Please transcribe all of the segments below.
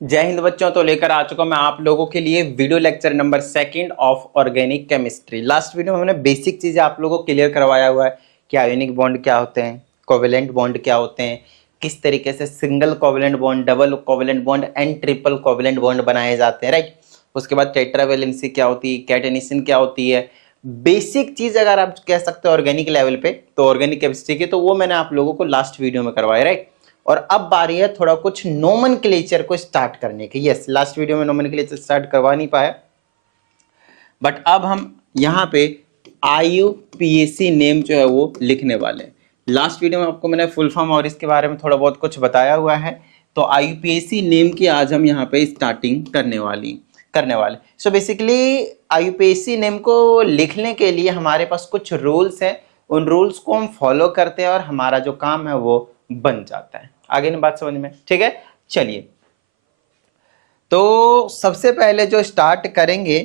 जय हिंद बच्चों। तो लेकर आ चुका मैं आप लोगों के लिए video lecture number 2 of organic chemistry. Last video में हमने बेसिक चीजें आप लोगों को क्लियर करवाया हुआ है कि आयोनिक बॉन्ड क्या होते हैं, कोवेलेंट बॉन्ड क्या होते हैं, किस तरीके से single covalent bond, double covalent bond and triple covalent bond बनाए जाते हैं, राइट। उसके बाद टेट्रावेलेंसी क्या होती है, कैटेनिसिन क्या होती है, बेसिक चीज अगर आप कह सकते हो ऑर्गेनिक लेवल पे तो ऑर्गेनिक केमिस्ट्री की, तो वो मैंने आप लोगों को लास्ट वीडियो में करवाया, राइट। और अब बारी है थोड़ा कुछ नोमेनक्लेचर को स्टार्ट करने की। यस, लास्ट वीडियो में नोमेनक्लेचर स्टार्ट करवा नहीं पाया, बट अब हम यहाँ पे IUPAC नेम जो है वो लिखने वाले हैं। लास्ट वीडियो में आपको मैंने फुल फॉर्म और इसके बारे में थोड़ा बहुत कुछ बताया हुआ है, तो IUPAC नेम की आज हम यहाँ पे स्टार्टिंग करने वाले। सो बेसिकली IUPAC नेम को लिखने के लिए हमारे पास कुछ रूल्स हैं, उन रूल्स को हम फॉलो करते हैं और हमारा जो काम है वो बन जाता है। आगे नहीं बात समझ में, ठीक है। चलिए, तो सबसे पहले जो स्टार्ट करेंगे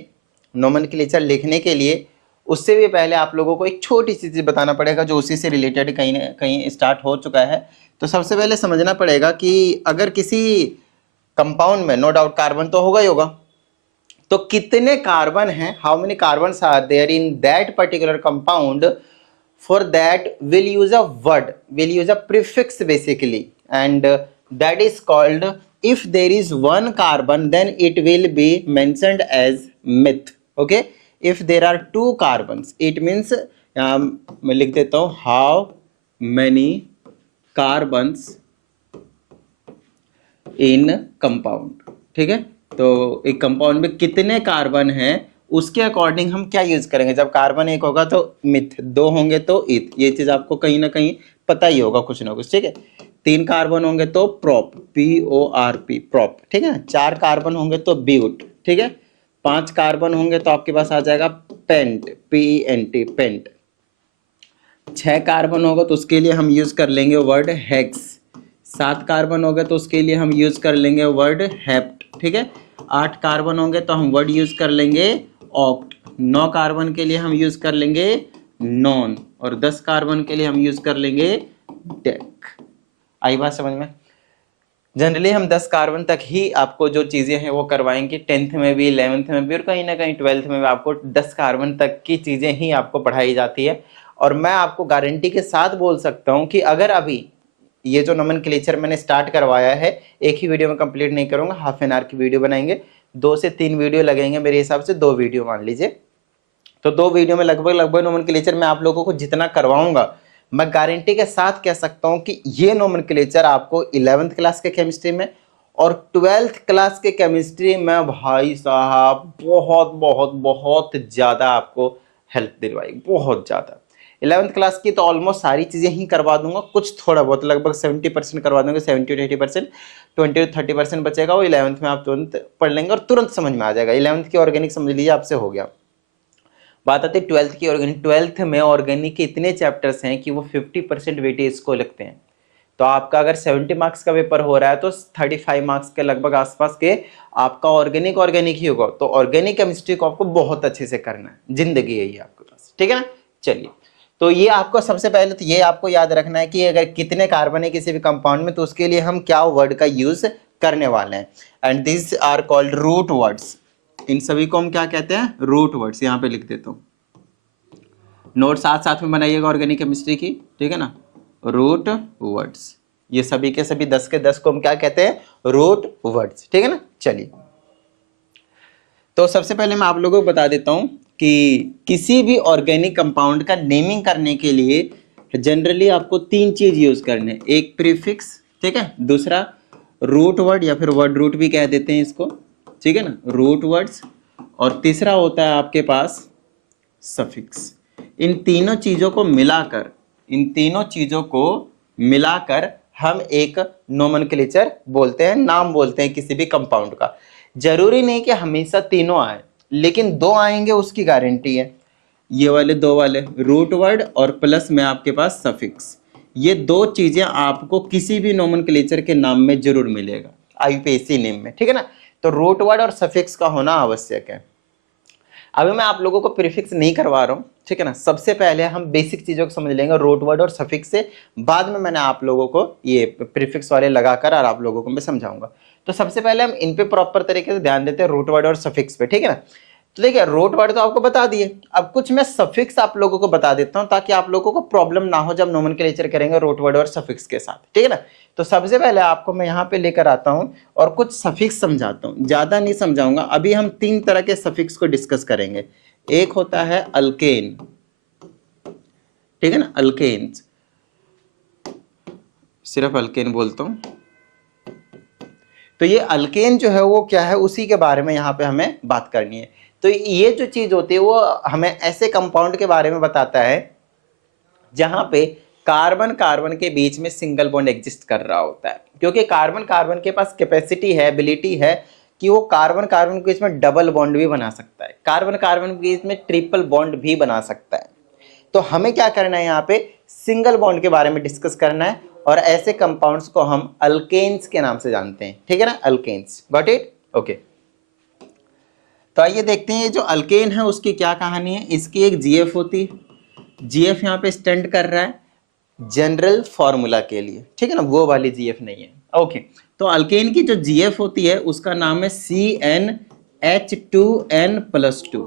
नोमेनक्लेचर लिखने के लिए, उससे भी पहले आप लोगों को एक छोटी सी चीज बताना पड़ेगा जो उसी से रिलेटेड कहीं ना कहीं स्टार्ट हो चुका है। तो सबसे पहले समझना पड़ेगा कि अगर किसी कंपाउंड में, नो डाउट कार्बन तो होगा ही होगा, तो कितने कार्बन हैं, how many carbon are there in that particular compound, for that we'll use a word, we'll use a prefix basically, and that is called, if there is one carbon then it will be mentioned as meth. Okay, if there are two carbons it means मैं लिख देता हूं how many carbons in compound। ठीक है, तो एक compound में कितने कार्बन हैं उसके अकॉर्डिंग हम क्या यूज करेंगे। जब कार्बन एक होगा तो मिथ, दो होंगे तो ईथ, ये चीज आपको कहीं ना कहीं पता ही होगा कुछ ना कुछ, ठीक है। तीन कार्बन होंगे तो प्रोप, PORP, प्रोप, ठीक है ना। चार कार्बन होंगे तो ब्यूट, ठीक है। पांच कार्बन होंगे तो आपके पास आ जाएगा पेंट, PENT, पेंट। 6 कार्बन होगा तो उसके लिए हम यूज कर लेंगे वर्ड हेक्स। 7 कार्बन होगा तो उसके लिए हम यूज कर लेंगे वर्ड हेप्ट, ठीक है। 8 कार्बन होंगे तो हम वर्ड यूज कर लेंगे ऑक्ट। 9 कार्बन के लिए हम यूज कर लेंगे नॉन, और 10 कार्बन के लिए हम यूज कर लेंगे डेक। आई बात समझ में। जनरली हम 10 कार्बन तक ही आपको जो चीजें हैं वो करवाएंगे, 10th में भी, 11th में भी, और कहीं ना कहीं 12th में भी आपको 10 कार्बन तक की चीजें ही आपको पढ़ाई जाती है। और मैं आपको गारंटी के साथ बोल सकता हूं कि अगर अभी ये जो नोमेनक्लेचर मैंने स्टार्ट करवाया है, एक ही वीडियो में कंप्लीट नहीं करूंगा, हाफ एन आवर की वीडियो बनाएंगे, 2 से 3 वीडियो लगेंगे मेरे हिसाब से, 2 वीडियो मान लीजिए। तो 2 वीडियो में लगभग नोमेनक्लेचर मैं आप लोगों को जितना करवाऊंगा, मैं गारंटी के साथ कह सकता हूं कि ये नोमेनक्लेचर आपको 11th क्लास के केमिस्ट्री में और 12th क्लास के केमिस्ट्री में भाई साहब बहुत बहुत बहुत ज्यादा आपको हेल्प दिलवाएगी, बहुत ज्यादा। 11th क्लास की तो ऑलमोस्ट सारी चीजें ही करवा दूंगा, कुछ थोड़ा बहुत लगभग 70% करवा दूंगा, 70 to 80%, 20 to 30% बचेगा, वो 11th में आप तुरंत पढ़ लेंगे और तुरंत समझ में आ जाएगा। 11th की ऑर्गेनिक समझ लीजिए आपसे हो गया। बात आती है 12th की ऑर्गेनिक। 12th में ऑर्गेनिक के इतने चैप्टर्स हैं कि वो 50% वेटेज को लगते हैं। तो आपका अगर 70 मार्क्स का पेपर हो रहा है तो 35 मार्क्स के लगभग आसपास के आपका ऑर्गेनिक ही होगा। तो ऑर्गेनिक केमिस्ट्री को आपको बहुत अच्छे से करना है, जिंदगी है ये आपके पास, ठीक है ना। चलिए, तो ये आपको सबसे पहले तो ये आपको याद रखना है कि अगर कितने कार्बन है किसी भी कंपाउंड में तो उसके लिए हम क्या वर्ड का यूज करने वाले हैं, and this are called root words. इन सभी को हम क्या कहते हैं, रूट वर्ड्स। यहाँ पे लिख देता हूँ, नोट साथ साथ में बनाइएगा ऑर्गेनिक केमिस्ट्री की, ठीक है ना। रूट वर्ड्स, ये सभी के सभी 10 के 10 को हम क्या कहते हैं, रूट वर्ड्स, ठीक है ना। चलिए, तो सबसे पहले मैं आप लोगों को बता देता हूं कि किसी भी ऑर्गेनिक कंपाउंड का नेमिंग करने के लिए जनरली आपको 3 चीज यूज करने हैं। एक प्रीफिक्स, ठीक है, दूसरा रूट वर्ड या फिर वर्ड रूट भी कह देते हैं इसको, ठीक है ना, रूट वर्ड्स, और तीसरा होता है आपके पास सफिक्स। इन तीनों चीजों को मिलाकर हम एक नोमेनक्लेचर बोलते हैं, नाम बोलते हैं किसी भी कंपाउंड का। जरूरी नहीं कि हमेशा तीनों आए, लेकिन 2 आएंगे उसकी गारंटी है। ये वाले 2 वाले रूट वर्ड और प्लस में आपके पास सफिक्स, ये 2 चीजें आपको किसी भी नोमेनक्लेचर के नाम में जरूर मिलेगा, IUPAC नेम में, ठीक है ना। तो रूट वर्ड और सफिक्स का होना आवश्यक है। अभी मैं आप लोगों को प्रीफिक्स नहीं करवा रहा हूं, ठीक है ना। सबसे पहले हम बेसिक चीजों को समझ लेंगे रूट वर्ड और सफिक्स से, बाद में मैंने आप लोगों को ये प्रीफिक्स वाले लगाकर और आप लोगों को मैं समझाऊंगा। तो सबसे पहले हम इन पे प्रॉपर तरीके से ध्यान देते हैं, रूट वर्ड और सफिक्स पे, ठीक है ना। तो देखिए रूट वर्ड तो आपको बता दिए, अब कुछ मैं सफिक्स आप लोगों को बता देता हूं ताकि आप लोगों को प्रॉब्लम ना हो जब नोमेनक्लेचर करेंगे रूट वर्ड और सफिक्स के साथ, ठीक है ना। तो सबसे पहले आपको मैं यहाँ पे लेकर आता हूं और कुछ सफिक्स समझाता हूं, ज्यादा नहीं समझाऊंगा। अभी हम 3 तरह के सफिक्स को डिस्कस करेंगे। एक होता है अल्केन, ठीक है ना, अल्केन्स, सिर्फ अल्केन बोलता हूं। तो ये अल्केन जो है वो क्या है, उसी के बारे में यहाँ पे हमें बात करनी है। तो ये जो चीज होती है वो हमें ऐसे कंपाउंड के बारे में बताता है जहां पे कार्बन कार्बन के बीच में सिंगल बॉन्ड एग्जिस्ट कर रहा होता है, क्योंकि कार्बन कार्बन के पास कैपेसिटी है, एबिलिटी है कि वो कार्बन कार्बन के बीच में डबल बॉन्ड भी बना सकता है, कार्बन कार्बन के बीच में ट्रिपल बॉन्ड भी बना सकता है। तो हमें क्या करना है, यहाँ पे सिंगल बॉन्ड के बारे में डिस्कस करना है और ऐसे कंपाउंड्स को हम अल्केन्स के नाम से जानते हैं, ठीक है ना, अल्केन्स। Got it, okay. तो आइए देखते हैं ये जो अल्केन है उसकी क्या कहानी है। इसकी एक जीएफ होती है, जीएफ यहाँ पे स्टैंड कर रहा है जनरल फॉर्मूला के लिए, ठीक है ना, वो वाली जीएफ नहीं है, ओके। तो अल्केन की जो जीएफ होती है उसका नाम है CnH2n+2।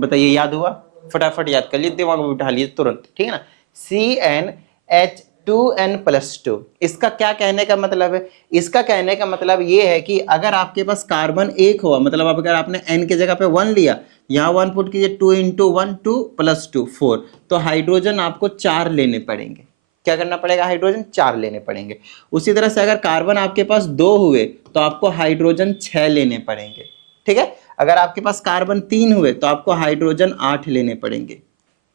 बताइए याद हुआ, फटाफट याद कर लीजिए, दिमाग में बिठा लीजिए तुरंत, ठीक है ना, CnH2n+2। इसका क्या कहने का मतलब है, इसका कहने का मतलब ये है कि अगर आपके पास कार्बन एक हुआ, मतलब अगर आपने n की जगह पे 1 लिया, यहाँ 1 पुट कीजिए, 2 × 1 2 + 2 4, तो हाइड्रोजन आपको 4 लेने पड़ेंगे। क्या करना पड़ेगा, हाइड्रोजन 4 लेने पड़ेंगे। उसी तरह से अगर कार्बन आपके पास 2 हुए तो आपको हाइड्रोजन 6 लेने पड़ेंगे, ठीक है। अगर आपके पास कार्बन 3 हुए तो आपको हाइड्रोजन 8 लेने पड़ेंगे।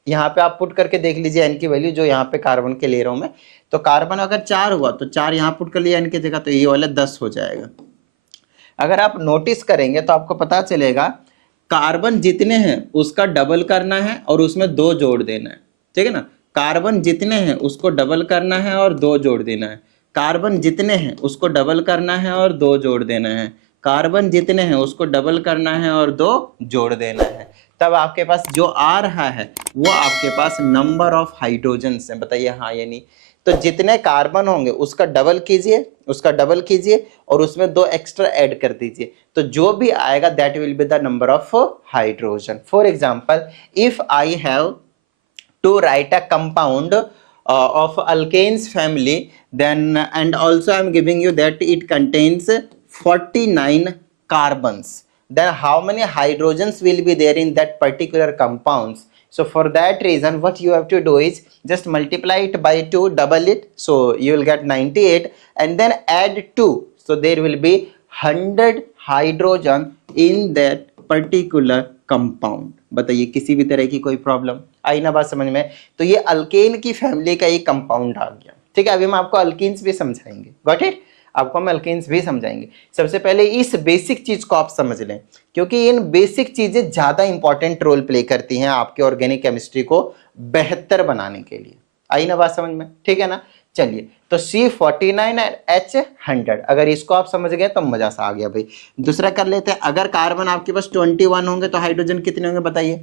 यहाँ पे आप पुट करके देख लीजिए n की वैल्यू जो यहाँ पे कार्बन के ले रहा हूं मैं। तो कार्बन अगर 4 हुआ तो 4 यहाँ पुट कर लिया n की जगह, तो ये वाला 10 हो जाएगा। अगर आप नोटिस करेंगे तो आपको पता चलेगा कार्बन जितने हैं उसका डबल करना है और उसमें 2 जोड़ देना है, ठीक है ना। कार्बन जितने हैं उसको डबल करना है और 2 जोड़ देना है, कार्बन जितने हैं उसको डबल करना है और 2 जोड़ देना है, कार्बन जितने हैं उसको डबल करना है और 2 जोड़ देना है। तब आपके पास जो आ रहा है वो आपके पास नंबर ऑफ हाइड्रोजन्स है। बताइए हाँ या नहीं। तो जितने कार्बन होंगे उसका डबल कीजिए, उसका डबल कीजिए और उसमें 2 एक्स्ट्रा ऐड कर दीजिए, तो जो भी आएगा that will be the number of hydrogen. For example, if I have to write a compound of alkanes family, then and also I am giving you that it contains 49 carbons, then how many hydrogens will be there in that particular compounds? So for that reason what you have to do is just multiply it by 2, double it, so you will get 98, and then add 2, so there will be 100 hydrogen in that particular compound. बताइए किसी भी तरह की कोई problem आई ना, बात समझ में। तो ये अल्केन की फैमिली का एक कंपाउंड आ गया, ठीक है। अभी हम आपको अल्केन्स भी समझाएंगे, गॉट इट, आपको हम अल्केन्स भी समझाएंगे। सबसे पहले इस बेसिक चीज को आप समझ लें, क्योंकि इन बेसिक चीजें ज्यादा इंपॉर्टेंट रोल प्ले करती हैं आपके ऑर्गेनिक केमिस्ट्री को बेहतर बनाने के लिए। आई ना बात समझ में, ठीक है ना। चलिए, तो C49 और H100, अगर इसको आप समझ गए तो मजा सा आ गया भाई। दूसरा कर लेते हैं, अगर कार्बन आपके पास 21 होंगे तो हाइड्रोजन कितने होंगे, बताइए।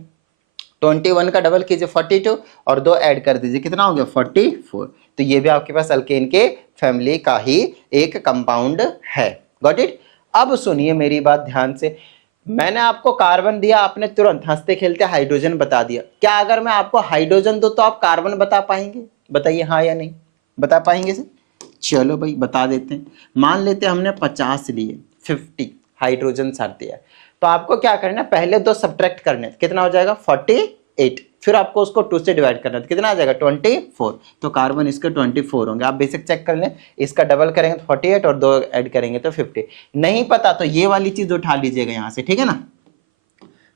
21 का डबल कीजिए 42 और 2 ऐड कर दीजिए, कितना हो गया 44। तो ये भी आपके पास अल्केन के फैमिली का ही एक कंपाउंड है, गॉट इट। अब सुनिए मेरी बात ध्यान से, मैंने आपको कार्बन दिया, आपने तुरंत हंसते खेलते हाइड्रोजन बता दिया। क्या अगर मैं आपको हाइड्रोजन दूं तो आप कार्बन बता पाएंगे, बताइए हाँ या नहीं, बता पाएंगे सर। चलो भाई बता देते हैं। मान लेते हैं हमने 50 लिए, 50 हाइड्रोजन साथ दिया, तो आपको क्या करना है, पहले 2 सब्ट्रैक्ट करने, कितना हो जाएगा 48, फिर आपको उसको 2 से डिवाइड करना, तो कितना आ जाएगा 24। तो कार्बन इसके 24 होंगे, आप बेसिक चेक कर लें। इसका डबल करेंगे तो 48 और 2 ऐड करेंगे तो 50। नहीं पता तो ये वाली चीज उठा लीजिएगा यहाँ से, ठीक है ना।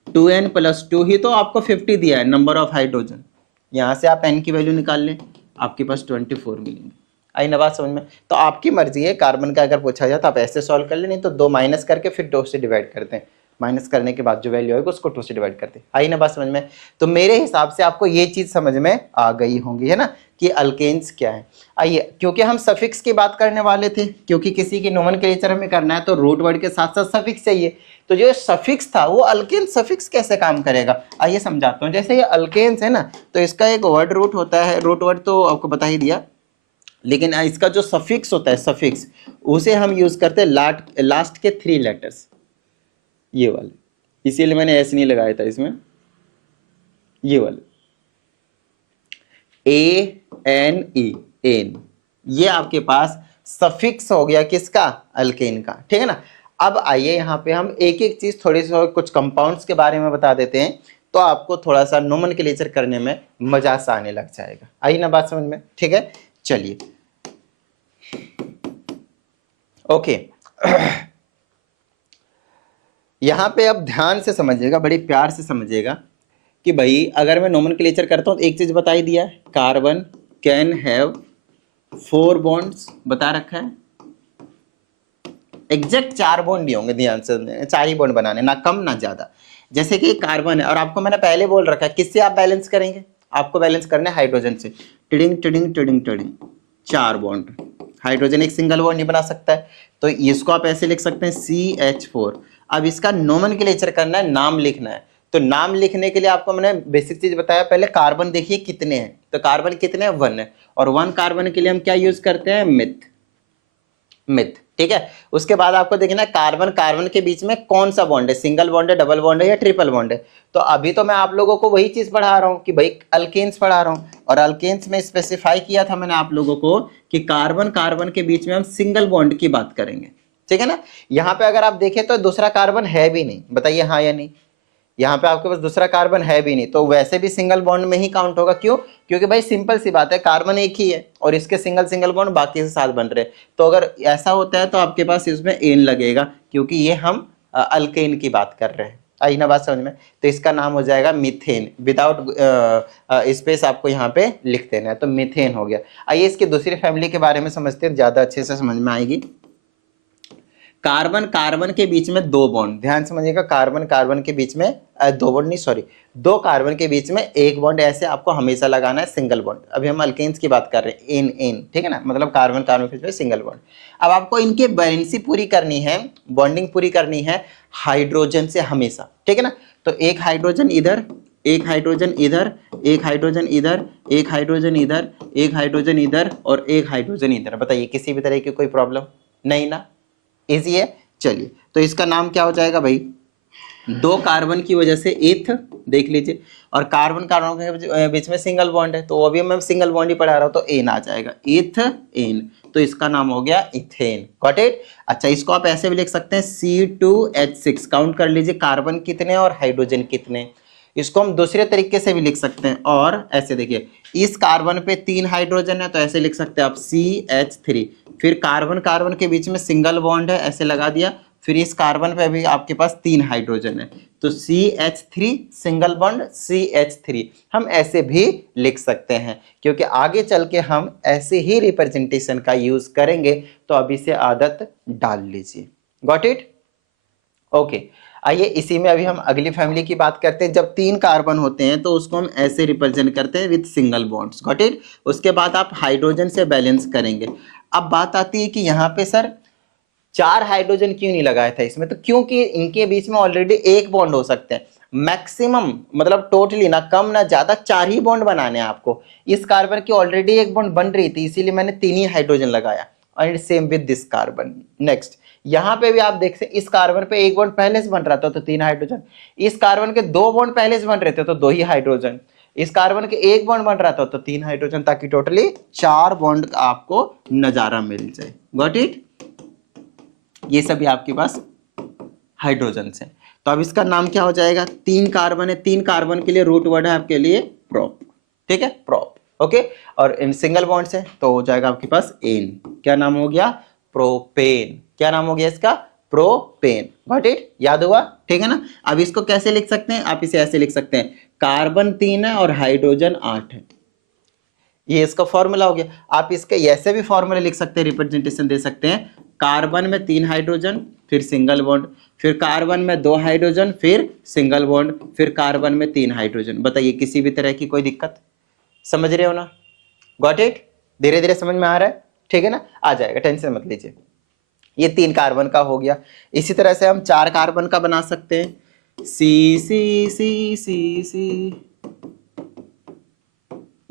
2n+2 ही तो आपको 50 दिया है नंबर ऑफ हाइड्रोजन, यहाँ से आप n की वैल्यू निकाल लें, आपके पास 24 मिलेंगे। आई ना बात समझ में। तो आपकी मर्जी है, कार्बन का अगर पूछा जाए तो आप ऐसे सॉल्व कर ले, नहीं तो 2 माइनस करके फिर 2 से डिवाइड करते हैं, माइनस करने के बाद जो वैल्यू आएगी उसको 2 से डिवाइड करते हैं। आई ना बात समझ में। तो मेरे हिसाब से आपको ये चीज समझ में आ गई होंगी, है ना, कि अल्केन्स क्या है। आइए, क्योंकि हम सफिक्स की बात करने वाले थे, क्योंकि किसी की नोमेनक्लेचर हमें करना है तो रूट वर्ड के साथ साथ सफिक्स चाहिए। तो जो सफिक्स था वो अल्केन सफिक्स कैसे काम करेगा, आइए समझाता हूँ। जैसे ये अल्केन्स है ना, तो इसका एक वर्ड रूट होता है, रूट वर्ड तो आपको बता ही दिया, लेकिन इसका जो सफिक्स होता है, सफिक्स, उसे हम यूज करते हैं लास्ट के 3 लेटर्स, ये वाले, इसीलिए मैंने एस नहीं लगाया था इसमें, ये वाले ANE, एन, ये आपके पास सफिक्स हो गया किसका, अल्केन का, ठीक है ना। अब आइए यहाँ पे हम एक एक चीज थोड़ी सी कुछ कंपाउंड्स के बारे में बता देते हैं, तो आपको थोड़ा सा नोमेनक्लेचर करने में मजा सा आने लग जाएगा। आई ना बात समझ में, ठीक है, चलिए ओके। यहाँ पे अब ध्यान से समझिएगा, बड़ी प्यार से समझिएगा कि भाई अगर मैं नोमेनक्लेचर करता हूँ तो एक चीज बता ही दिया है, कार्बन कैन हैव 4 बॉन्ड्स बता रखा है, एग्जैक्ट 4 बॉन्ड नहीं होंगे, ध्यान से 4 ही बॉन्ड बनाने, ना कम ना ज्यादा। जैसे कि कार्बन है और आपको मैंने पहले बोल रखा है किससे आप बैलेंस करेंगे, आपको बैलेंस करना है हाइड्रोजन से, tiding tiding tiding tiding, 4 bond, hydrogen एक सिंगल बॉन्ड नहीं बना सकता है, तो इसको आप ऐसे लिख सकते हैं CH4। अब इसका नोमेनक्लेचर करना है, नाम लिखना है, तो नाम लिखने के लिए आपको मैंने बेसिक चीज बताया, पहले कार्बन देखिए कितने हैं, तो कार्बन कितने हैं, 1 है, और 1 कार्बन के लिए हम क्या यूज करते हैं, मिथ, मिथ, ठीक है। उसके बाद आपको देखना है कार्बन कार्बन के बीच में कौन सा बॉन्ड है, सिंगल बॉन्ड है, डबल बॉन्ड है या ट्रिपल बॉन्ड है। तो अभी तो मैं आप लोगों को वही चीज पढ़ा रहा हूँ कि भाई अल्केन्स पढ़ा रहा हूँ, और अल्केन्स में स्पेसिफाई किया था मैंने आप लोगों को कि कार्बन कार्बन के बीच में हम सिंगल बॉन्ड की बात करेंगे, ठीक है ना। यहाँ पे अगर आप देखें तो दूसरा कार्बन है भी नहीं, बताइए हाँ या नहीं, यहाँ पे आपके पास दूसरा कार्बन है भी नहीं, तो वैसे भी सिंगल बॉन्ड में ही काउंट होगा। क्यों, क्योंकि भाई सिंपल सी बात है, कार्बन एक ही है और इसके सिंगल सिंगल बॉन्ड बाकी से साथ बन रहे, तो अगर ऐसा होता है तो आपके पास इसमें एन लगेगा, क्योंकि ये हम अल्केन की बात कर रहे हैं। आई ना बात समझ में, तो इसका नाम हो जाएगा मीथेन, विदाउट स्पेस आपको यहाँ पे लिख देना है, तो मीथेन हो गया। आइए इसकी दूसरी फैमिली के बारे में समझते हैं, ज्यादा अच्छे से समझ में आएगी। कार्बन कार्बन के बीच में 2 बॉन्ड, ध्यान समझिएगा, कार्बन कार्बन के बीच में 2 बॉन्ड नहीं, सॉरी, 2 कार्बन के बीच में 1 बॉन्ड, ऐसे आपको हमेशा लगाना है, सिंगल बॉन्ड। अभी हम अल्केन्स की बात कर रहे हैं, एन एन, ठीक है ना, मतलब कार्बन कार्बन के बीच में सिंगल बॉन्ड। अब आपको इनके बैलेंसी पूरी करनी है, बॉन्डिंग पूरी करनी है हाइड्रोजन से हमेशा, ठीक है ना। तो एक हाइड्रोजन इधर, एक हाइड्रोजन इधर, एक हाइड्रोजन इधर, एक हाइड्रोजन इधर, एक हाइड्रोजन इधर और एक हाइड्रोजन इधर। बताइए किसी भी तरह की कोई प्रॉब्लम नहीं ना, इजी है। चलिए तो इसका नाम क्या हो जाएगा भाई, 2 कार्बन की वजह से एथ, देख लीजिए, और कार्बन कार्बन के बीच में सिंगल बॉन्ड है, तो अभी मैं सिंगल बॉन्ड ही पढ़ा रहा हूं, तो एन आ जाएगा, एथ एन, तो इसका नाम हो गया इथेन। Got it. अच्छा, इसको आप ऐसे भी लिख सकते हैं C2H6, काउंट कर लीजिए कार्बन कितने और हाइड्रोजन कितने। इसको हम दूसरे तरीके से भी लिख सकते हैं, और ऐसे देखिए, इस कार्बन पे 3 हाइड्रोजन है, तो ऐसे लिख सकते हैं आप CH3, फिर कार्बन कार्बन के बीच में सिंगल बॉन्ड है, ऐसे लगा दिया, फिर इस कार्बन पे भी आपके पास 3 हाइड्रोजन है, तो CH3 सिंगल बॉन्ड CH3, हम ऐसे भी लिख सकते हैं, क्योंकि आगे चल के हम ऐसे ही रिप्रेजेंटेशन का यूज करेंगे, तो अभी से आदत डाल लीजिए। Got it, okay. आइए इसी में अभी हम अगली फैमिली की बात करते हैं। जब 3 कार्बन होते हैं तो उसको हम ऐसे रिप्रेजेंट करते हैं with single bonds, got it. उसके बाद आप हाइड्रोजन से बैलेंस करेंगे। अब बात आती है कि यहाँ पे सर 4 हाइड्रोजन क्यों नहीं लगाया था इसमें, तो क्योंकि इनके बीच में ऑलरेडी 1 बॉन्ड हो सकते हैं, मैक्सिमम मतलब टोटली ना कम ना ज्यादा 4 ही बॉन्ड बनाने हैं आपको। इस कार्बन की ऑलरेडी 1 बॉन्ड बन रही थी, इसीलिए मैंने 3 ही हाइड्रोजन लगाया, and same with this carbon. Next, यहाँ पे भी आप देख सकते, इस कार्बन पे 1 बॉन्ड पहले से बन रहा था, तो 3 हाइड्रोजन, इस कार्बन के 2 बॉन्ड पहले से बन रहे थे, तो 2 ही हाइड्रोजन, इस कार्बन के 1 बॉन्ड बन रहा था, तो 3 हाइड्रोजन, ताकि टोटली 4 बॉन्ड का आपको नजारा मिल जाए। Got it. ये सभी आपके पास हाइड्रोजन है, तो अब इसका नाम क्या हो जाएगा, 3 कार्बन है, 3 कार्बन के लिए रूट वर्ड है आपके लिए प्रोप, ठीक है, प्रोप, ओके। और इन सिंगल बॉन्ड्स है तो हो जाएगा आपके पास एन, क्या नाम हो गया, प्रोपेन, क्या नाम हो गया इसका, प्रोपेन। गॉट इट, याद हुआ, ठीक है ना। अब इसको कैसे लिख सकते हैं, आप इसे ऐसे लिख सकते हैं, कार्बन 3 है और हाइड्रोजन 8 है, ये इसका फॉर्मूला हो गया। आप इसके ऐसे भी फॉर्मूला लिख सकते हैं, रिप्रेजेंटेशन दे सकते हैं, कार्बन में 3 हाइड्रोजन फिर सिंगल बॉन्ड, फिर कार्बन में 2 हाइड्रोजन फिर सिंगल बॉन्ड, फिर कार्बन में 3 हाइड्रोजन। बताइए किसी भी तरह की कोई दिक्कत, समझ रहे हो ना। गॉट इट, धीरे धीरे समझ में आ रहा है, ठीक है ना, आ जाएगा, टेंशन मत लीजिए। ये 3 कार्बन का हो गया। इसी तरह से हम 4 कार्बन का बना सकते हैं, सी सी सी सी सी,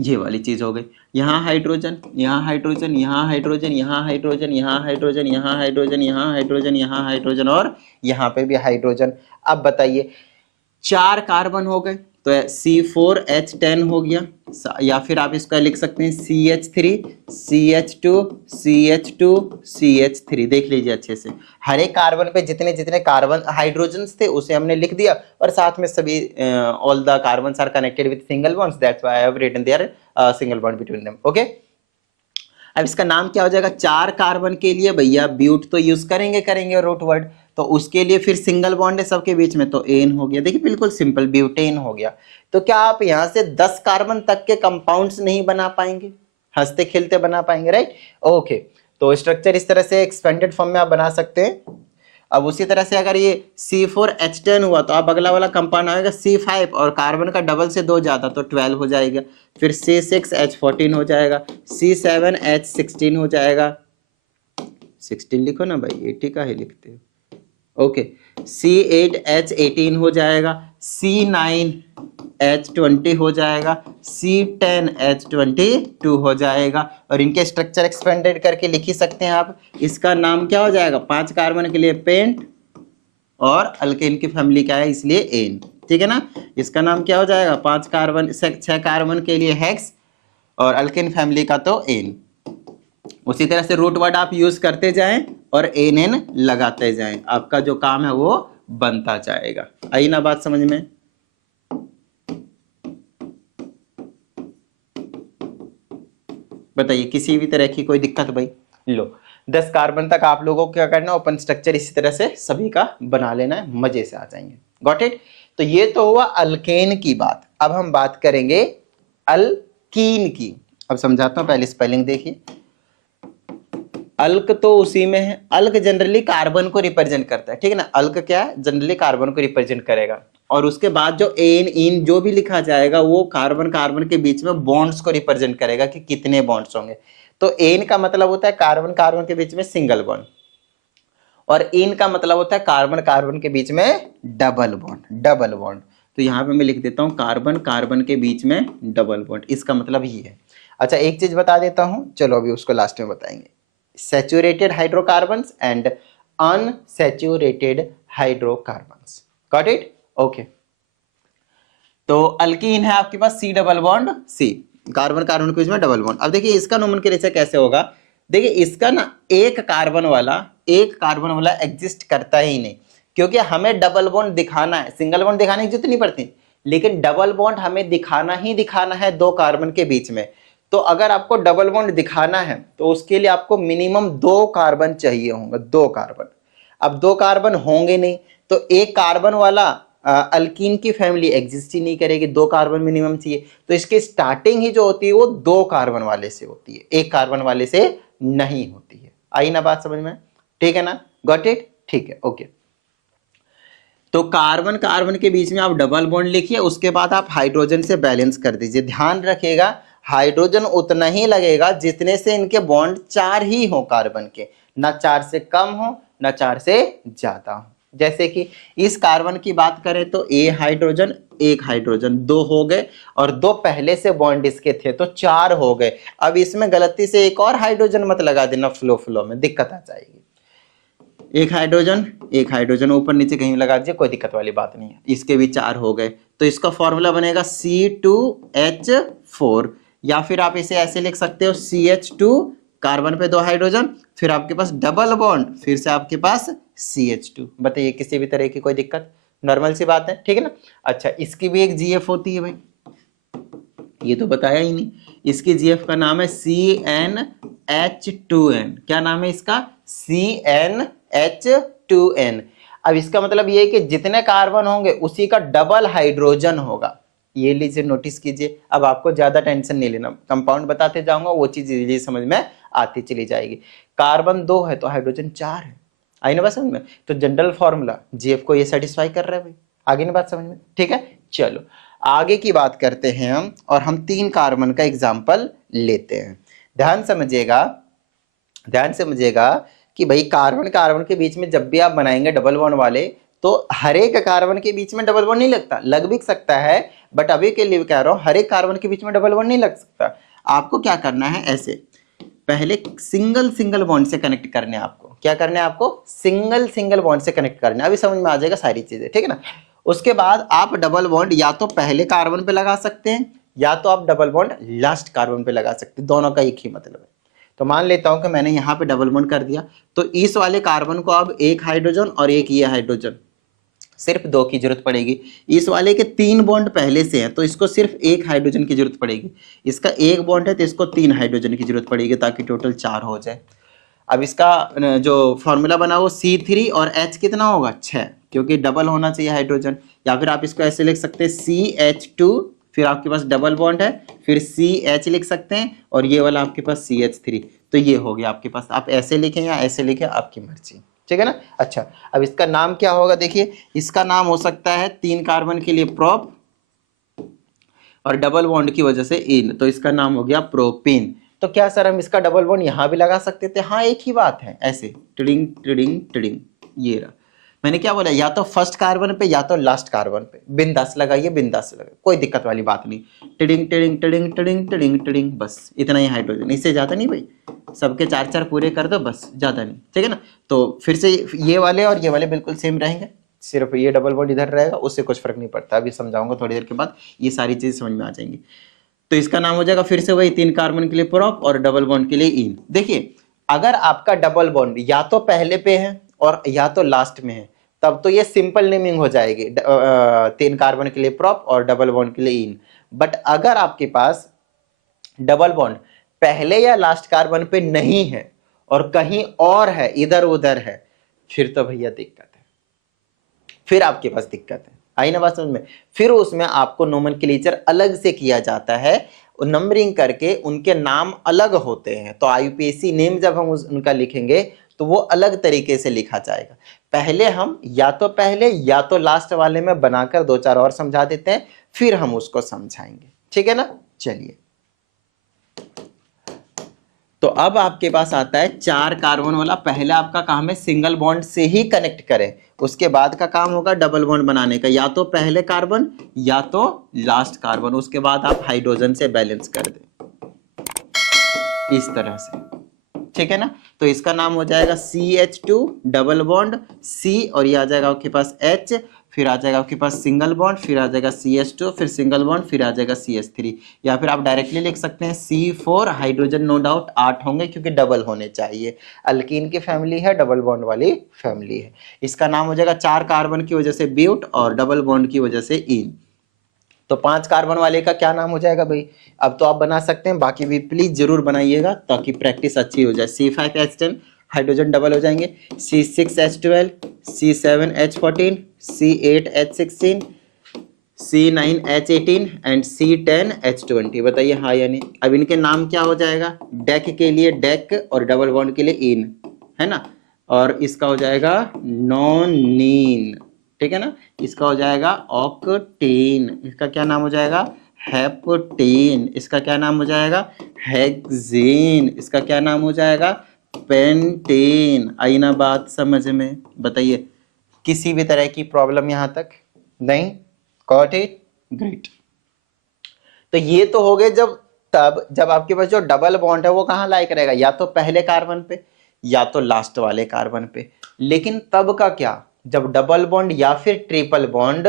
ये वाली चीज हो गई। यहाँ हाइड्रोजन, यहाँ हाइड्रोजन, यहाँ हाइड्रोजन, यहाँ हाइड्रोजन, यहाँ हाइड्रोजन, यहाँ हाइड्रोजन, यहाँ हाइड्रोजन, यहाँ हाइड्रोजन और यहाँ पे भी हाइड्रोजन। अब बताइए 4 कार्बन हो गए तो C4H10 हो गया, या फिर आप इसका लिख सकते हैं CH3 CH2 CH2 CH3। देख लीजिए अच्छे से, हर एक कार्बन पे जितने जितने कार्बन हाइड्रोजन्स थे उसे हमने लिख दिया और साथ में सभी all the carbons are connected with single bonds, that's why I have written there single bond between them. Okay, अब इसका नाम क्या हो जाएगा? 4 कार्बन के लिए भैया ब्यूट तो यूज करेंगे रूट वर्ड, तो उसके लिए फिर सिंगल बॉन्ड है सबके बीच में तो एन हो गया। देखिए बिल्कुल सिंपल, ब्यूटेन हो गया। तो क्या आप यहां से 10 कार्बन तक के कंपाउंड्स नहीं बना पाएंगे? हंसते खेलते बना पाएंगे, राइट? ओके, तो स्ट्रक्चर इस तरह से एक्सपेंडेड फॉर्म में आप बना सकते हैं। अब उसी तरह से अगर ये C4H10 हुआ तो अब अगला वाला कंपाउंड आएगा C5 और कार्बन का डबल से 2 ज्यादा तो 12 हो जाएगा, फिर C6H14 हो जाएगा, C7H16 हो जाएगा। 16 लिखो ना भाई, 80 का ही लिखते हो। ओके, C8H18 हो जाएगा, C9H20 हो जाएगा, C10H22 हो जाएगा और इनके स्ट्रक्चर एक्सपेंडेड करके लिख ही सकते हैं आप। इसका नाम क्या हो जाएगा? 5 कार्बन के लिए पेंट और अल्केन की फैमिली क्या है इसलिए एन, ठीक है ना? इसका नाम क्या हो जाएगा? 5 कार्बन 6 कार्बन के लिए हेक्स और अल्केन फैमिली का तो एन। उसी तरह से रूट वर्ड आप यूज करते जाएं और एन एन लगाते जाएं, आपका जो काम है वो बनता जाएगा। आई ना बात समझ में? बताइए किसी भी तरह की कोई दिक्कत भाई? लो 10 कार्बन तक आप लोगों को क्या करना है? ओपन स्ट्रक्चर इसी तरह से सभी का बना लेना है, मजे से आ जाएंगे। Got it? तो ये तो हुआ अल्केन की बात। अब हम बात करेंगे अल्कीन की। अब समझाता हूं, पहले स्पेलिंग देखिए। अल्क तो उसी में है, अल्क जनरली कार्बन को रिप्रेजेंट करता है, ठीक है ना? अल्क क्या है? जनरली कार्बन को रिप्रेजेंट करेगा और उसके बाद जो एन इन जो भी लिखा जाएगा वो कार्बन कार्बन के बीच में बॉन्ड्स को रिप्रेजेंट करेगा कि कितने बॉन्ड्स होंगे। तो एन का मतलब होता है कार्बन कार्बन के बीच में सिंगल बॉन्ड और इन का मतलब होता है कार्बन कार्बन के बीच में डबल बॉन्ड। डबल बॉन्ड तो यहाँ पे मैं लिख देता हूं कार्बन कार्बन के बीच में डबल बॉन्ड, इसका मतलब ये है। अच्छा एक चीज बता देता हूं, चलो अभी उसको लास्ट में बताएंगे। Saturated hydrocarbons and unsaturated hydrocarbons. Got it? Okay, तो अल्कीन है आपके पास C double bond C, carbon carbon के बीच में डबल बॉन्ड। अब देखिए इसका नोमेनक्लेचर कैसे होगा? देखिए इसका ना एक कार्बन वाला एग्जिस्ट करता ही नहीं, क्योंकि हमें डबल बॉन्ड दिखाना है। सिंगल बॉन्ड दिखाने की जरूरत नहीं पड़ती, लेकिन डबल बॉन्ड हमें दिखाना ही दिखाना है 2 कार्बन के बीच में। तो अगर आपको डबल बॉन्ड दिखाना है तो उसके लिए आपको मिनिमम 2 कार्बन चाहिए होंगे, 2 कार्बन। अब 2 कार्बन होंगे नहीं तो एक कार्बन वाला अल्कीन की फैमिली एग्जिस्ट ही नहीं करेगी, 2 कार्बन मिनिमम चाहिए। तो इसकी स्टार्टिंग ही जो होती है वो 2 कार्बन वाले से होती है, 1 कार्बन वाले से नहीं होती है। आई ना बात समझ में? ठीक है ना? Got it? ठीक है, ओके। तो कार्बन कार्बन के बीच में आप डबल बॉन्ड लिखिए, उसके बाद आप हाइड्रोजन से बैलेंस कर दीजिए। ध्यान रखिएगा हाइड्रोजन उतना ही लगेगा जितने से इनके बॉन्ड 4 ही हो कार्बन के, ना 4 से कम हो ना 4 से ज्यादा हो। जैसे कि इस कार्बन की बात करें तो एक हाइड्रोजन 2 हो गए और 2 पहले से बॉन्ड इसके थे तो 4 हो गए। अब इसमें गलती से एक और हाइड्रोजन मत लगा देना, फ्लो में दिक्कत आ जाएगी। एक हाइड्रोजन ऊपर नीचे कहीं लगा दीजिए, कोई दिक्कत वाली बात नहीं है। इसके भी 4 हो गए तो इसका फॉर्मूला बनेगा C2H4, या फिर आप इसे ऐसे लिख सकते हो CH2, कार्बन पे 2 हाइड्रोजन, फिर आपके पास डबल बॉन्ड, फिर से आपके पास CH2। बताइए किसी भी तरह की कोई दिक्कत? नॉर्मल सी बात है, ठीक है ना? अच्छा इसकी भी एक GF होती है भाई, ये तो बताया ही नहीं। इसकी GF का नाम है CnH2n। क्या नाम है इसका? CnH2n। अब इसका मतलब ये है कि जितने कार्बन होंगे उसी का डबल हाइड्रोजन होगा। ये लीजिए, नोटिस कीजिए। अब आपको ज्यादा टेंशन नहीं लेना, कंपाउंड बताते जाऊंगा, वो चीज इजीली समझ में आती चली जाएगी। कार्बन 2 है तो हाइड्रोजन 4 है। आई ना बात समझ में? तो जनरल फॉर्मूला GF को ये सेटिस्फाई कर रहा है भाई। आगे ना बात समझ में? ठीक है, चलो आगे की बात करते हैं हम, और हम 3 कार्बन का एग्जाम्पल लेते हैं। ध्यान समझिएगा कि भाई कार्बन कार्बन के बीच में जब भी आप बनाएंगे डबल बॉन्ड वाले, तो हर एक कार्बन के बीच में डबल बॉन्ड नहीं लगता, लग भी सकता है, बट अभी के लिए कह रहा हूं हर एक कार्बन के बीच में डबल बॉन्ड नहीं लग सकता। आपको क्या करना है, ऐसे पहले सिंगल सिंगल बॉन्ड से कनेक्ट करने हैं आपको। क्या करना है आपको, सिंगल सिंगल बॉन्ड से कनेक्ट करना है। अभी समझ में आ जाएगा सारी चीजें, ठीक है ना। उसके बाद आप डबल बॉन्ड या तो पहले कार्बन पे लगा सकते हैं या तो आप डबल बॉन्ड लास्ट कार्बन पे लगा सकते हैं, दोनों का एक ही मतलब है। तो मान लेता हूं कि मैंने यहाँ पे डबल बॉन्ड कर दिया, तो इस वाले कार्बन को अब एक हाइड्रोजन और एक ये हाइड्रोजन, सिर्फ 2 की जरूरत पड़ेगी। इस वाले के 3 बॉन्ड पहले से हैं तो इसको सिर्फ एक हाइड्रोजन की जरूरत पड़ेगी। इसका एक बॉन्ड है तो इसको 3 हाइड्रोजन की जरूरत पड़ेगी ताकि टोटल 4 हो जाए। अब इसका जो फॉर्मूला बना वो C3 और H कितना होगा, 6, क्योंकि डबल होना चाहिए हाइड्रोजन। या फिर आप इसको ऐसे लिख सकते हैं CH2, फिर आपके पास डबल बॉन्ड है, फिर CH लिख सकते हैं और ये वाला आपके पास CH3। तो ये हो गया आपके पास। आप ऐसे लिखें या ऐसे लिखें, आपकी मर्जी, ठीक है ना। अच्छा, अब इसका नाम क्या होगा, देखिए इसका नाम हो सकता है 3 कार्बन के लिए प्रोप और डबल बॉन्ड की वजह से इन, तो इसका नाम हो गया प्रोपेन। तो क्या सर हम इसका डबल बॉन्ड यहां भी लगा सकते थे, हाँ एक ही बात है, ऐसे टिडिंग टिडिंग टिडिंग, ये रहा। मैंने क्या बोला, या तो फर्स्ट कार्बन पे या तो लास्ट कार्बन पे, बिंदास लगाइए, बिंदास लगाइए, कोई दिक्कत वाली बात नहीं। Tiding tiding tiding tiding tiding tiding, बस इतना ही हाइड्रोजन, इससे ज्यादा नहीं भाई, सबके 4 पूरे कर दो बस, ज्यादा नहीं, ठीक है ना। तो फिर से ये वाले और ये वाले बिल्कुल सेम रहेंगे, सिर्फ ये डबल बॉन्ड इधर रहेगा, उससे कुछ फर्क नहीं पड़ता। अभी समझाऊंगा थोड़ी देर के बाद, ये सारी चीजें समझ में आ जाएंगी। तो इसका नाम हो जाएगा फिर से वही 3 कार्बन के लिए प्रोप और डबल बॉन्ड के लिए इन। देखिए अगर आपका डबल बॉन्ड या तो पहले पे है और या तो लास्ट में है, तब तो ये सिंपल नेमिंग हो जाएगी, 3 कार्बन के लिए प्रोप और डबल बॉन्ड के लिए इन। बट अगर आपके पास डबल बॉन्ड पहले या लास्ट कार्बन पे नहीं है और कहीं और है, इधर उधर है, फिर तो भैया दिक्कत है, फिर आपके पास दिक्कत है। आई ना बात समझ में। फिर उसमें आपको नोमेनक्लेचर अलग से किया जाता है, नंबरिंग करके उनके नाम अलग होते हैं। तो आईयूपीएसी नेम जब हम उनका लिखेंगे तो वो अलग तरीके से लिखा जाएगा। पहले हम या तो पहले या तो लास्ट वाले में बनाकर 2-4 और समझा देते हैं, फिर हम उसको समझाएंगे, ठीक है ना। चलिए, तो अब आपके पास आता है 4 कार्बन वाला। पहले आपका काम है सिंगल बॉन्ड से ही कनेक्ट करें, उसके बाद का काम होगा डबल बॉन्ड बनाने का, या तो पहले कार्बन या तो लास्ट कार्बन, उसके बाद आप हाइड्रोजन से बैलेंस कर दें इस तरह से, ठीक है ना। तो इसका नाम हो जाएगा CH2 डबल बॉन्ड C, और ये आ जाएगा आपके पास H, फिर आ जाएगा आपके पास सिंगल बॉन्ड, फिर आ जाएगा CH2, फिर सिंगल बॉन्ड, फिर आ जाएगा CH3। या फिर आप डायरेक्टली लिख सकते हैं C4, हाइड्रोजन नो डाउट 8 होंगे क्योंकि डबल होने चाहिए, अल्कीन की फैमिली है, डबल बॉन्ड वाली फैमिली है। इसका नाम हो जाएगा 4 कार्बन की वजह से ब्यूट और डबल बॉन्ड की वजह से इन। तो 5 कार्बन वाले का क्या नाम हो जाएगा भाई, अब तो आप बना सकते हैं, बाकी भी प्लीज जरूर बनाइएगा ताकि प्रैक्टिस अच्छी हो जाए। C5H10 हाइड्रोजन डबल हो जाएंगे, C6H12, C7H14, C8H16, C9H18 and C10H20। बताइए हाँ या नहीं। अब इनके नाम क्या हो जाएगा, डेक के लिए डेक और डबल बॉन्ड के लिए इन, है ना। और इसका हो जाएगा नॉनीन, ठीक है ना। इसका हो जाएगा ऑक्टेन, इसका क्या नाम हो जाएगा हेप्टेन, इसका क्या नाम हो जाएगा हेक्सेन, इसका क्या नाम हो जाएगा पेंटेन। आई ना बात समझ में, बताइए किसी भी तरह की प्रॉब्लम यहां तक नहीं। Got it, great. तो ये तो हो गए जब आपके पास जो डबल बॉन्ड है वो कहां लाई करेगा, या तो पहले कार्बन पे या तो लास्ट वाले कार्बन पे। लेकिन तब का क्या, जब डबल बॉन्ड या फिर ट्रिपल बॉन्ड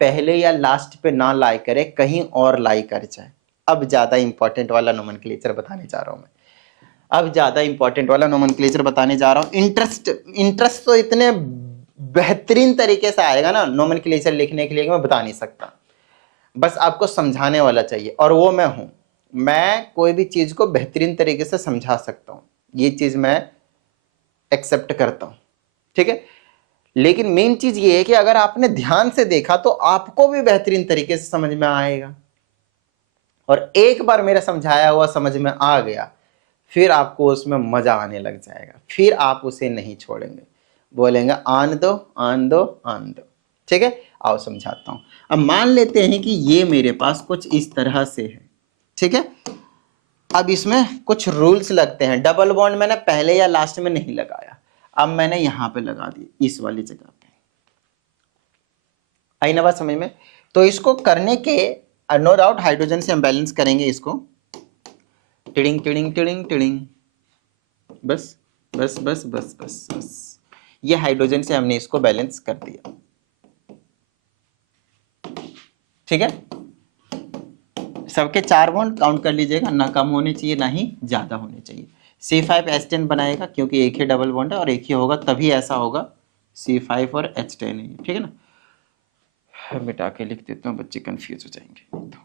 पहले या लास्ट पे ना लाई करे, कहीं और लाई कर जाए। अब ज्यादा इंपॉर्टेंट वाला नोमेनक्लेचर बताने जा रहा हूं मैं, अब ज्यादा इंपॉर्टेंट वाला नोमेनक्लेचर बताने जा रहा हूं। इंटरेस्ट तो इतने बेहतरीन तरीके से आएगा ना नोमेनक्लेचर लिखने के लिए, मैं बता नहीं सकता, बस आपको समझाने वाला चाहिए, और वो मैं हूं। मैं कोई भी चीज को बेहतरीन तरीके से समझा सकता हूं, ये चीज मैं एक्सेप्ट करता हूं, ठीक है। लेकिन मेन चीज ये है कि अगर आपने ध्यान से देखा तो आपको भी बेहतरीन तरीके से समझ में आएगा, और एक बार मेरा समझाया हुआ समझ में आ गया, फिर आपको उसमें मजा आने लग जाएगा, फिर आप उसे नहीं छोड़ेंगे, बोलेंगे आन दो आन दो आन दो, ठीक है। आओ समझाता हूं। अब मान लेते हैं कि ये मेरे पास कुछ इस तरह से है, ठीक है। अब इसमें कुछ रूल्स लगते हैं। डबल बॉन्ड मैंने पहले या लास्ट में नहीं लगाया, अब मैंने यहां पे लगा दिया इस वाली जगह पे। आई ना बात समझ में। तो इसको करने के नो डाउट हाइड्रोजन से हम बैलेंस करेंगे इसको, टिड़िंग टिड़िंग टिड़िंग टिड़िंग। बस बस बस बस बस बस, ये हाइड्रोजन से हमने इसको बैलेंस कर दिया। ठीक है, सबके 4 बॉन्ड काउंट कर लीजिएगा, ना कम होने चाहिए ना ही ज्यादा होने चाहिए। C5H10 बनाएगा क्योंकि एक ही डबल बॉन्ड है और एक ही होगा, तभी ऐसा होगा। C5 और H10 है, ठीक है ना। मिटा के लिख देता हूँ, बच्चे कंफ्यूज हो जाएंगे तो।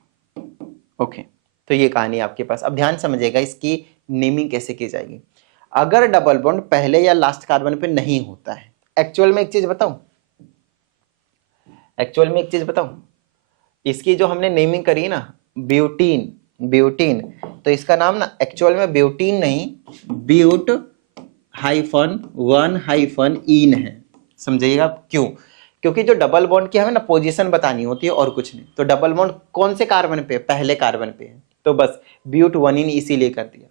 ओके, तो ये कहानी आपके पास। अब ध्यान समझिएगा इसकी नेमिंग कैसे की जाएगी। अगर डबल बॉन्ड पहले या लास्ट कार्बन पे नहीं होता है, एक्चुअल में एक चीज बताऊं, इसकी जो हमने नेमिंग करी ना, ब्यूटीन, ब्यूटीन, तो इसका नाम ना एक्चुअल में ब्यूटीन नहीं, ब्यूट हाइफन 1 हाइफन इन है। समझिएगा क्यों? क्योंकि जो डबल बॉन्ड की हमें ना पोजीशन बतानी होती है और कुछ नहीं। तो डबल बॉन्ड कौन से कार्बन पे? पहले कार्बन पे है, तो बस ब्यूट 1 इन इसीलिए कर दिया।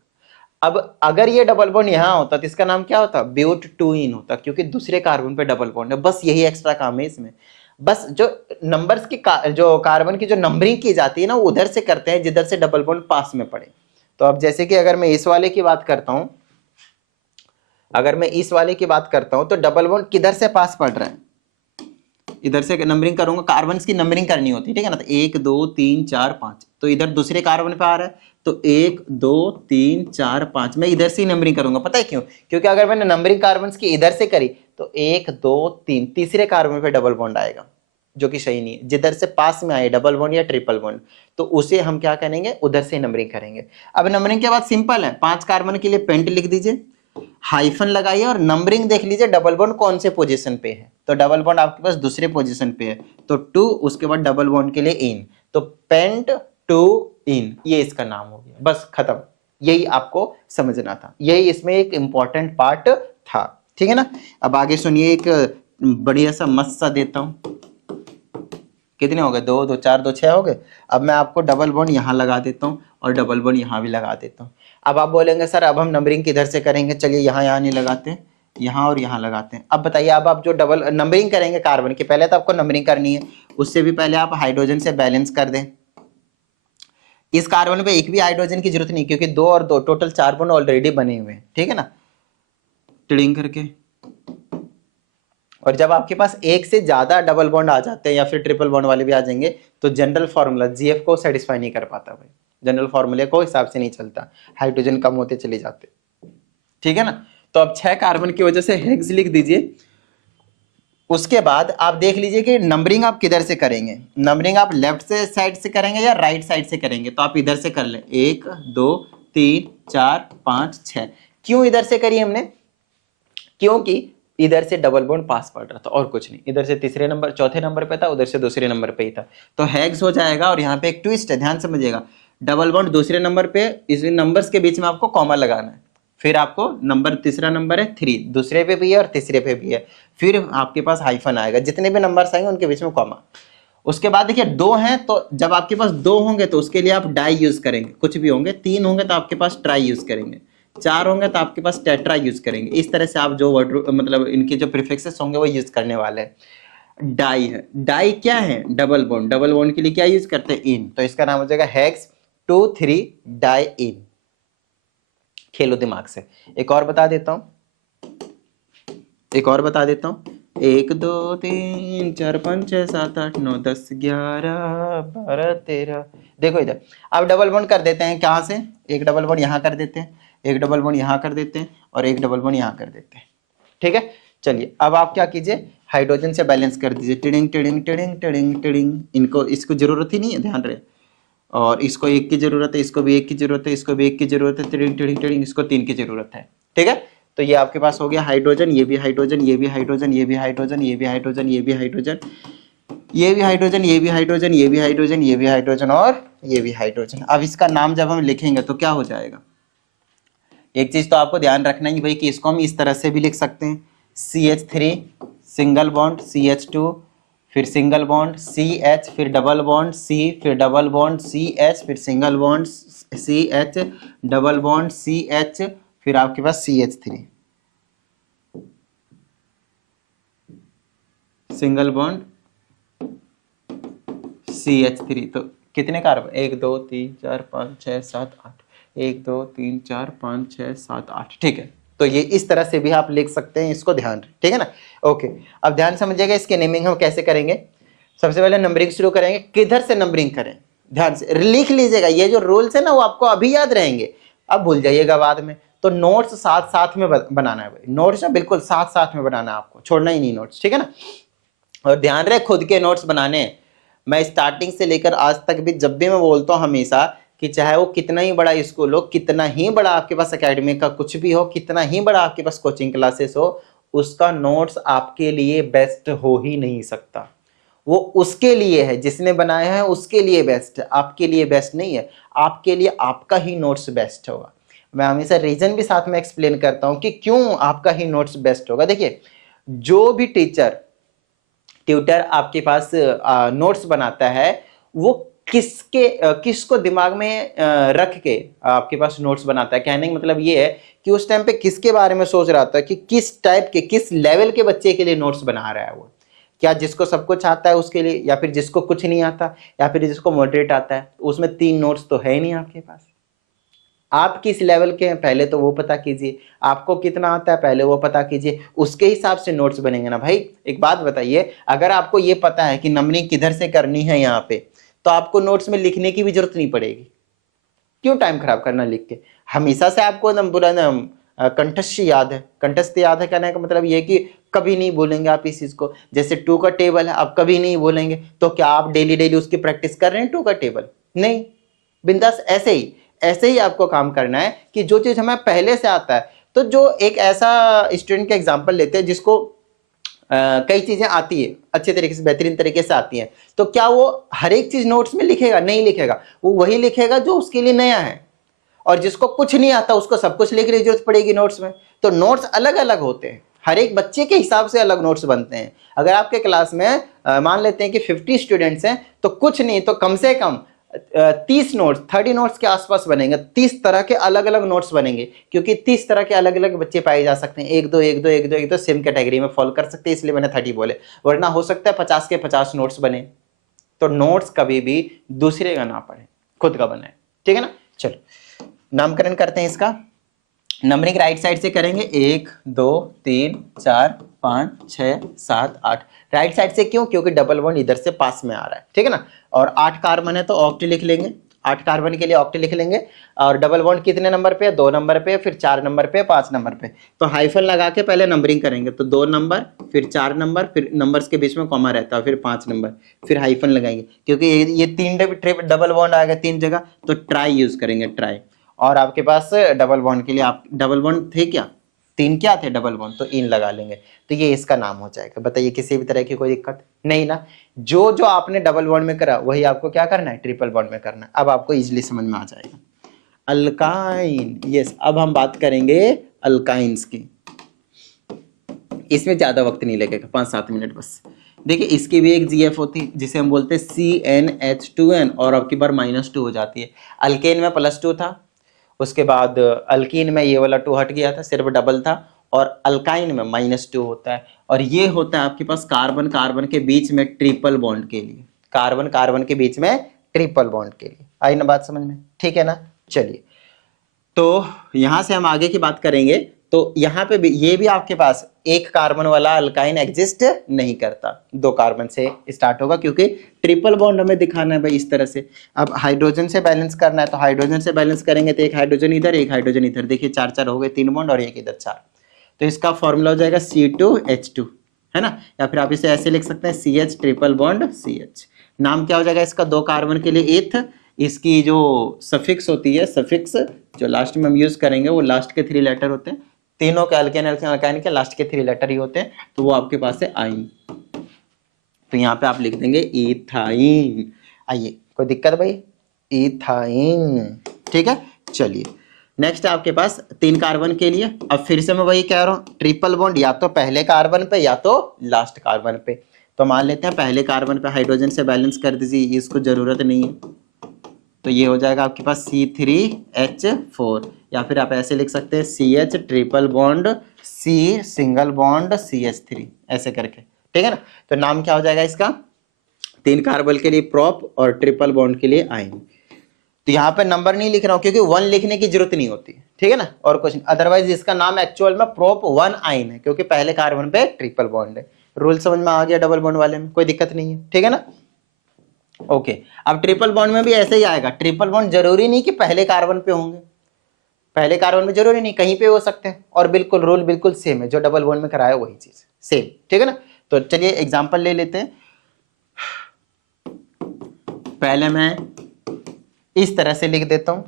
अब अगर ये डबल बॉन्ड यहां होता तो इसका नाम क्या होता? ब्यूट 2 इन होता, क्योंकि दूसरे कार्बन पे डबल बॉन्ड है। बस यही एक्स्ट्रा काम है इसमें। बस जो नंबर्स की जो कार्बन की जो नंबरिंग की जाती है ना, वो उधर से करते हैं जिधर से डबल बॉन्ड पास में पड़े। तो अब जैसे कि अगर मैं इस वाले की बात करता हूं, तो डबल बॉन्ड किधर से पास पड़ रहा है? इधर से नंबरिंग करूंगा, कार्बन्स की नंबरिंग करनी होती है, ठीक है ना। तो 1 2 3 4 5, तो इधर दूसरे कार्बन पे आ रहा है, तो 1 2 3 4 5 मैं इधर से ही नंबरिंग करूंगा। पता है क्यों? क्योंकि अगर मैंने नंबरिंग कार्बन्स की इधर से करी तो 1 2 3 तीसरे कार्बन पे डबल बॉन्ड आएगा, जो कि सही नहीं है। जिधर से पास में आए डबल बॉन्ड या ट्रिपल बॉन्ड, तो उसे हम क्या करेंगे? उधर से नंबरिंग करेंगे। अब नंबरिंग के बाद सिंपल है, 5 कार्बन के लिए पेंट लिख दीजिए, हाइफन लगाइए और नंबरिंग देख लीजिए डबल बॉन्ड कौन से पोजीशन पे है। तो डबल बॉन्ड आपके पास दूसरे पोजीशन पे है, तो 2, उसके बाद डबल बॉन्ड के लिए इन, तो पेंट 2 इन, ये इसका नाम हो गया। बस खत्म, यही आपको समझना था, यही इसमें एक इंपॉर्टेंट पार्ट था, ठीक है ना। अब आगे सुनिए, एक बढ़िया सा मस्त सा देता हूं। कितने हो गए? 2 2 4 2 6 हो गए। अब मैं आपको डबल बॉन्ड यहां लगा देता हूं और डबल बॉन्ड यहां भी लगा देता हूं। अब आप बोलेंगे सर अब हम नंबरिंग किधर से करेंगे? चलिए यहाँ नहीं लगाते, यहाँ और यहाँ लगाते हैं। अब बताइए, अब आप जो डबल नंबरिंग करेंगे कार्बन की, पहले तो आपको नंबरिंग करनी है, उससे भी पहले आप हाइड्रोजन से बैलेंस कर दें। इस कार्बन पे एक भी हाइड्रोजन की जरूरत नहीं, क्योंकि 2 और 2 टोटल 4 बॉन्ड ऑलरेडी बने हुए हैं, ठीक है ना। टिड़िंग करके, और जब आपके पास एक से ज्यादा डबल बॉन्ड आ जाते हैं या फिर ट्रिपल बॉन्ड वाले भी आ जाएंगे, तो जनरल फॉर्मूला जीएफ को सेटिस्फाई नहीं कर पाता भाई, जनरल फॉर्मूले को हिसाब से नहीं चलता, हाइड्रोजन कम होते चले जाते, ठीक है ना। तो अब 6 कार्बन की वजह से हेक्स लिख दीजिए। उसके बाद आप देख लीजिए कि नंबरिंग आप किधर से करेंगे। नंबरिंग आप लेफ्ट से साइड से करेंगे या राइट साइड से करेंगे? तो आप इधर से कर लें, 1 2 3 4 5 6। क्यों इधर से करी हमने? क्योंकि इधर से डबल बॉन्ड पास पड़ रहा था और कुछ नहीं। इधर से तीसरे नंबर चौथे नंबर पे था, उधर से दूसरे नंबर पे ही था, तो हेक्स हो जाएगा। और यहाँ पे एक ट्विस्ट है, ध्यान समझिएगा, डबल बॉन्ड दूसरे नंबर पे, इस नंबर्स के बीच में आपको कॉमा लगाना है। फिर आपको नंबर, तीसरा नंबर है 3, दूसरे पे भी है और तीसरे पे भी है, फिर आपके पास हाइफन आएगा, जितने भी नंबर्स आएंगे उनके बीच में कॉमा। उसके बाद देखिए 2 हैं, तो जब आपके पास 2 होंगे तो उसके लिए आप डाई यूज करेंगे, कुछ भी होंगे। 3 होंगे तो आपके पास ट्राई यूज करेंगे। 4 होंगे तो आपके पास टेट्रा यूज करेंगे। इस तरह से आप जो वर्ड मतलब इनके जो प्रीफिक्सेस होंगे वो यूज करने वाले हैं। डाई है, डाई क्या है? Double bond. डबल बॉन्ड के लिए क्या यूज करते हैं? इन, तो इसका नाम हो जाएगा हेक्स 2 3 डाई इन। खेलो दिमाग से। एक और बता देता हूं, 1 2 3 4 5 6 7 8 9 10 11 12 13। देखो इधर, अब डबल बॉन्ड कर देते हैं कहां से? एक डबल बॉन्ड यहां कर देते हैं, एक डबल बॉन्ड यहां कर देते हैं और एक डबल बॉन्ड यहां कर देते हैं, ठीक है। चलिए अब आप क्या कीजिए, हाइड्रोजन से बैलेंस कर दीजिए। Tiding tiding tiding tiding tiding, इनको, इसको जरूरत ही नहीं है, ध्यान रहे। और इसको 1 की जरूरत है, इसको भी 1 की जरूरत है, इसको भी 1 की जरूरत है, टिडिंग टिडिंग टिडिंग, इसको 3 की जरूरत है, ठीक है। तो ये आपके पास हो गया हाइड्रोजन, ये भी हाइड्रोजन, ये भी हाइड्रोजन, ये भी हाइड्रोजन, ये भी हाइड्रोजन, ये भी हाइड्रोजन, ये भी हाइड्रोजन, ये भी हाइड्रोजन, ये भी हाइड्रोजन, ये भी हाइड्रोजन और ये भी हाइड्रोजन। अब इसका नाम जब हम लिखेंगे तो क्या हो जाएगा? एक चीज तो आपको ध्यान रखना ही भाई कि इसको हम इस तरह से भी लिख सकते हैं, CH3 सिंगल बॉन्ड CH2, फिर सिंगल बॉन्ड CH, फिर डबल बॉन्ड C, फिर डबल बॉन्ड CH, फिर single bond CH, double bond CH, फिर आपके पास CH3, सिंगल बॉन्ड CH3। तो कितने कार्बन? 1 2 3 4 5 6 7 8, 1 2 3 4 5 6 7 8, ठीक है। तो ये इस तरह से भी आप लिख सकते हैं, इसको ध्यान रखें, ठीक है ना। ओके, अब ध्यान समझिएगा इसके नेमिंग हम कैसे करेंगे। सबसे पहले नंबरिंग शुरू करेंगे, किधर से नंबरिंग करें, ध्यान से लिख लीजिएगा। ये जो रूल्स है ना वो आपको अभी याद रहेंगे, अब भूल जाइएगा बाद में। तो नोट्स साथ साथ में बनाना है भाई, नोट्स बिल्कुल साथ साथ में बनाना है, आपको छोड़ना ही नहीं नोट्स, ठीक है ना। और ध्यान रहे खुद के नोट्स बनाने, मैं स्टार्टिंग से लेकर आज तक भी जब भी मैं बोलता हूँ हमेशा कि चाहे वो कितना ही बड़ा स्कूल हो, कितना ही बड़ा आपके पास एकेडमी का कुछ भी हो, कितना ही बड़ा आपके पास कोचिंग क्लासेस हो, उसका नोट्स आपके लिए बेस्ट हो ही नहीं सकता। वो उसके लिए है, जिसने बनाया है उसके लिए बेस्ट है, आपके लिए बेस्ट नहीं है। आपके लिए आपका ही नोट्स बेस्ट होगा। मैं हमेशा रीजन भी साथ में एक्सप्लेन करता हूं कि क्यों आपका ही नोट्स बेस्ट होगा। देखिए, जो भी ट्यूटर आपके पास नोट्स बनाता है, वो किसको दिमाग में रख के आपके पास नोट्स बनाता है। कहने का मतलब ये है कि उस टाइम पे किसके बारे में सोच रहा था, कि किस टाइप के, किस लेवल के बच्चे के लिए नोट्स बना रहा है वो। क्या जिसको सब कुछ आता है उसके लिए, या फिर जिसको कुछ नहीं आता, या फिर जिसको मॉडरेट आता है। उसमें 3 नोट्स तो है ही नहीं आपके पास। आप किस लेवल के हैं पहले तो वो पता कीजिए, आपको कितना आता है पहले वो पता कीजिए, उसके हिसाब से नोट्स बनेंगे ना भाई। एक बात बताइए, अगर आपको ये पता है कि नंबरिंग किधर से करनी है यहाँ पे, तो आपको नोट्स में लिखने की भी जरूरत नहीं पड़ेगी। क्यों टाइम खराब करना लिख के। हमेशा से आपको पूरा कंठस्थ याद है। कंठस्थ याद है कहने का मतलब ये कि कभी नहीं भूलेंगे आप इस चीज को। जैसे 2 का टेबल है, आप कभी नहीं भूलेंगे, तो क्या आप डेली डेली उसकी प्रैक्टिस कर रहे हैं 2 का टेबल? नहीं, बिंदास ऐसे ही आपको काम करना है कि जो चीज हमें पहले से आता है। तो जो एक ऐसा स्टूडेंट का एग्जांपल लेते हैं जिसको कई चीजें आती है अच्छे तरीके से, बेहतरीन तरीके से आती हैं, तो क्या वो हर एक चीज नोट्स में लिखेगा? नहीं लिखेगा। वो वही लिखेगा जो उसके लिए नया है। और जिसको कुछ नहीं आता उसको सब कुछ लिखने की जरूरत पड़ेगी नोट्स में। तो नोट्स अलग अलग होते हैं, हर एक बच्चे के हिसाब से अलग नोट्स बनते हैं। अगर आपके क्लास में मान लेते हैं कि 50 स्टूडेंट्स हैं, तो कुछ नहीं तो कम से कम 30 नोट्स, 30 नोट्स के आसपास बनेंगे। 30 तरह के अलग अलग नोट्स बनेंगे, क्योंकि 30 तरह के अलग अलग बच्चे पाए जा सकते हैं। एक दो सेम कैटेगरी में फॉलो कर सकते हैं, इसलिए मैंने 30 बोले। वरना हो सकता है 50 के 50 नोट्स बने। तो नोट्स कभी भी दूसरे का ना पढ़े, खुद का बनाए, ठीक है ना। चलो नामकरण करते हैं इसका। नंबरिंग राइट साइड से करेंगे, 1 2 3 4 5 6 7 8। राइट साइड से क्यों? क्योंकि डबल बॉन्ड इधर से पास में आ रहा है, ठीक है ना। और 8 कार्बन है तो ऑक्ट लिख लेंगे, 8 कार्बन के लिए ऑक्ट लिख लेंगे। और डबल बॉन्ड कितने नंबर पे है? 2 नंबर पे, फिर 4 नंबर पे, 5 नंबर पे। तो हाइफन लगा के पहले नंबरिंग करेंगे, तो 2 नंबर, फिर 4 नंबर, फिर नंबर्स के बीच में कॉमा रहता है, फिर 5 नंबर, फिर हाइफन लगाएंगे। क्योंकि ये 3 डबल बॉन्ड आएगा 3 जगह, तो ट्राई यूज करेंगे, ट्राई। और आपके पास डबल बॉन्ड के लिए आप डबल बॉन्ड थे क्या? 3 क्या थे डबल बॉन्ड, तो इन लगा लेंगे, तो ये इसका नाम हो जाएगा। बताइए किसी भी तरह की कोई दिक्कत नहीं ना। जो जो आपने डबल बॉन्ड में करा वही आपको क्या करना है? ट्रिपल बॉन्ड में करना है। अब आपको इजीली समझ में आ जाएगा। Alkyne, yes. अब हम बात करेंगे अल्काइंस की। इसमें ज्यादा वक्त नहीं लगेगा, 5-7 मिनट बस। देखिए इसकी भी एक जीएफ होती है जिसे हम बोलते हैं CnH2n, और अब की बार -2 हो जाती है। अल्केन में +2 था, उसके बाद अल्कीन में ये वाला 2 हट गया था, सिर्फ डबल था। और अल्काइन में -2 होता है। और ये होता है आपके पास कार्बन कार्बन के बीच में ट्रिपल बॉन्ड के लिए, कार्बन कार्बन के बीच में ट्रिपल बॉन्ड के लिए। आई ना बात समझ में? ठीक है ना। चलिए, तो यहां से हम आगे की बात करेंगे। तो यहाँ पे भी ये भी आपके पास एक कार्बन वाला अल्काइन एग्जिस्ट नहीं करता, 2 कार्बन से स्टार्ट होगा, क्योंकि ट्रिपल बॉन्ड हमें दिखाना है भाई इस तरह से। अब हाइड्रोजन से बैलेंस करना है, तो हाइड्रोजन से बैलेंस करेंगे तो एक हाइड्रोजन इधर, एक हाइड्रोजन इधर। देखिए 4 हो गए, 3 बॉन्ड और एक इधर 4। तो इसका फॉर्मूला हो जाएगा C2H2, है ना। या फिर आप इसे ऐसे लिख सकते हैं CH ट्रिपल बॉन्ड CH। नाम क्या हो जाएगा इसका? 2 कार्बन के लिए एथ। इसकी जो सफिक्स होती है, सफिक्स जो लास्ट में हम यूज करेंगे, वो लास्ट के 3 लेटर होते हैं। तीनों के अल्केन अल्काइन के लास्ट के 3 लेटर ही होते हैं, तो वो आपके पास है आइन। तो यहाँ पे आप लिख देंगे इथाइन। आइए, कोई दिक्कत भाई? इथाइन, ठीक है। चलिए नेक्स्ट आपके पास 3 कार्बन के लिए। अब फिर से मैं वही कह रहा हूँ, ट्रिपल बॉन्ड या तो पहले कार्बन पे या तो लास्ट कार्बन पे। तो मान लेते हैं पहले कार्बन पे हाइड्रोजन से बैलेंस कर दीजिए, इसको जरूरत नहीं है। तो ये हो जाएगा आपके पास C3H4, या फिर आप ऐसे लिख सकते हैं CH triple bond C single bond CH3, ऐसे करके, ठीक है ना। तो नाम क्या हो जाएगा इसका? 3 कार्बन के लिए प्रोप और ट्रिपल बॉन्ड के लिए आइन। तो यहाँ पे नंबर नहीं लिख रहा हूँ क्योंकि 1 लिखने की जरूरत नहीं होती, ठीक है ना, और कुछ नहीं। अदरवाइज इसका नाम एक्चुअल में प्रोप 1 आइन है क्योंकि पहले कार्बन पे ट्रिपल बॉन्ड है। रूल समझ में आ गया डबल बॉन्ड वाले में, कोई दिक्कत नहीं है, ठीक है ना। ओके, अब ट्रिपल बॉन्ड में भी ऐसे ही आएगा। ट्रिपल बॉन्ड जरूरी नहीं कि पहले कार्बन पे होंगे, पहले कार्बन में जरूरी नहीं, कहीं पे हो सकते हैं, और बिल्कुल रूल बिल्कुल सेम है जो डबल बॉन्ड में कराया वही चीज सेम, ठीक है ना। तो चलिए एग्जांपल ले लेते हैं। पहले मैं इस तरह से लिख देता हूं,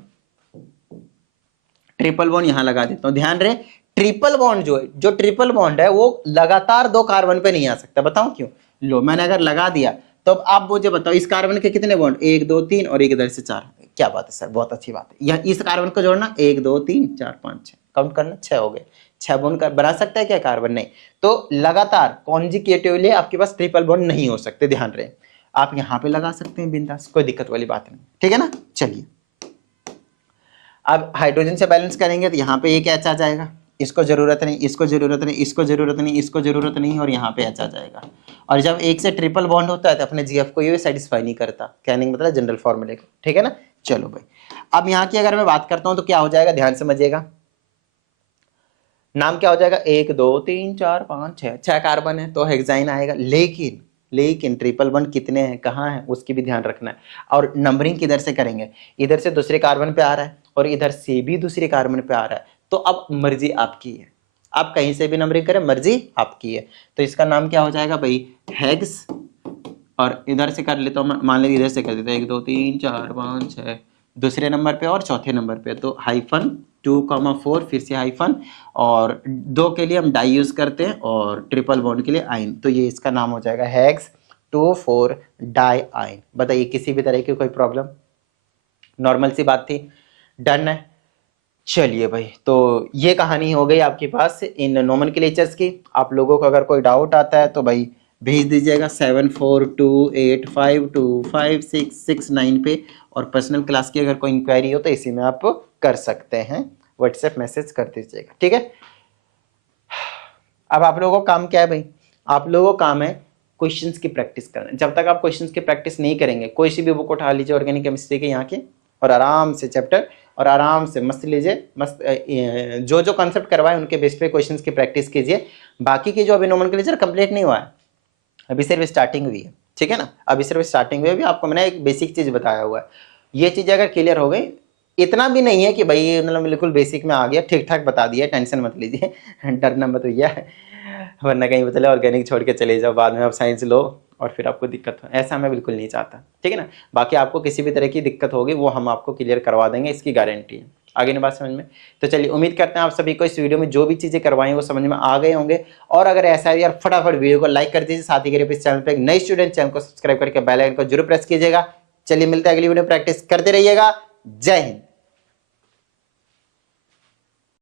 ट्रिपल बॉन्ड यहां लगा देता हूं। ध्यान रहे ट्रिपल बॉन्ड जो ट्रिपल बॉन्ड है वो लगातार 2 कार्बन पे नहीं आ सकता। बताऊं क्यों? लो मैंने अगर लगा दिया तो अब आप मुझे बताओ इस कार्बन के कितने बॉन्ड, 1 2 3 और एक इधर से 4। क्या बात है सर, बहुत अच्छी बात है। यह इस कार्बन को जोड़ना 1 2 3 4 5 6 काउंट करना 6 हो गए। 6 बॉन्ड बना सकता है क्या कार्बन? नहीं। तो लगातार कॉन्जिक्यूटिवली आपके पास ट्रिपल बॉन्ड नहीं हो सकते, ध्यान रहे। आप यहाँ पे लगा सकते हैं बिंदास, कोई दिक्कत वाली बात नहीं, ठीक है ना। चलिए अब हाइड्रोजन से बैलेंस करेंगे तो यहाँ पे एक एच आ जाएगा, इसको जरूरत नहीं, इसको जरूरत नहीं, इसको जरूरत नहीं, इसको जरूरत नहीं, और यहाँ पे एच आ जाएगा। और जब एक से ट्रिपल बॉन्ड होता है तो अपने जीएफ को ये सेटिस्फाई नहीं करता, कहने का मतलब जनरल फॉर्मूले को, ठीक है ना। चलो भाई, अब यहाँ की अगर मैं बात करता हूँ तो क्या हो जाएगा, ध्यान समझिएगा। नाम क्या हो जाएगा, 1 2 3 4 5 6 कार्बन है तो हेक्साइन आएगा। लेकिन ट्रिपल बॉन्ड कितने हैं, कहाँ है, उसकी भी ध्यान रखना है। और नंबरिंग किधर से करेंगे, इधर से दूसरे कार्बन पे आ रहा है और इधर से भी दूसरे कार्बन पे आ रहा है, तो अब मर्जी आपकी है, आप कहीं से भी नंबरिंग करें, मर्जी आपकी है। तो इसका नाम क्या हो जाएगा भाई, हेक्स। और इधर से कर लेता हूँ, मान लीजिए इधर से कर देता हूँ 1 2 3 4 5 6 दूसरे नंबर पे और चौथे नंबर पे, तो हाइफन 2,4 फिर से हाइफन, और 2 के लिए हम डाई यूज करते हैं और ट्रिपल बॉन्ड के लिए आइन, तो ये इसका नाम हो जाएगा हेक्स 2,4 डाई आइन। बताइए किसी भी तरह की कोई प्रॉब्लम? नॉर्मल सी बात थी, डन है। चलिए भाई, तो ये कहानी हो गई आपके पास इन नोमेनक्लेचर्स की। आप लोगों को अगर कोई डाउट आता है तो भाई भेज दीजिएगा 7428525669 पे, और पर्सनल क्लास की अगर कोई इंक्वायरी हो तो इसी में आप कर सकते हैं, व्हाट्सएप मैसेज कर दीजिएगा, ठीक है। अब आप लोगों का काम क्या है भाई, आप लोगों का काम है क्वेश्चंस की प्रैक्टिस करना। जब तक आप क्वेश्चंस की प्रैक्टिस नहीं करेंगे, कोई सी भी बुक उठा लीजिए ऑर्गेनिक केमिस्ट्री के यहाँ के, और आराम से चैप्टर और आराम से मस्त लीजिए, मस्त जो जो कॉन्सेप्ट करवाए उनके बेस पे क्वेश्चंस की प्रैक्टिस कीजिए। बाकी की जो अभी नोमेनक्लेचर कंप्लीट नहीं हुआ है, अभी सिर्फ स्टार्टिंग हुई है, ठीक है ना, अभी सिर्फ स्टार्टिंग हुई है। अभी आपको मैंने एक बेसिक चीज बताया हुआ है, ये चीज अगर क्लियर हो गई, इतना भी नहीं है कि भाई मतलब बिल्कुल बेसिक में आ गया, ठीक ठाक बता दिया, टेंशन मत लीजिए, डरना मत भैया, वरना कहीं पता ऑर्गेनिक छोड़ के चले जाओ, बाद में आप साइंस लो और फिर आपको दिक्कत हो, ऐसा मैं बिल्कुल नहीं चाहता, ठीक है ना। बाकी आपको किसी भी तरह की दिक्कत होगी वो हम आपको क्लियर करवा देंगे, इसकी गारंटी है। आगे नहीं बात समझ में? तो चलिए, उम्मीद करते हैं आप सभी को इस वीडियो में जो भी चीजें करवाई वो समझ में आ गए होंगे। और अगर ऐसा है यार, फटाफट वीडियो को लाइक कर दीजिए, साथ ही करिए इस चैनल पर एक नए स्टूडेंट, चैनल को सब्सक्राइब करके बेल आइकन को जरूर प्रेस कीजिएगा। चलिए मिलते हैं अगली वीडियो, प्रैक्टिस करते रहिएगा। जय हिंद।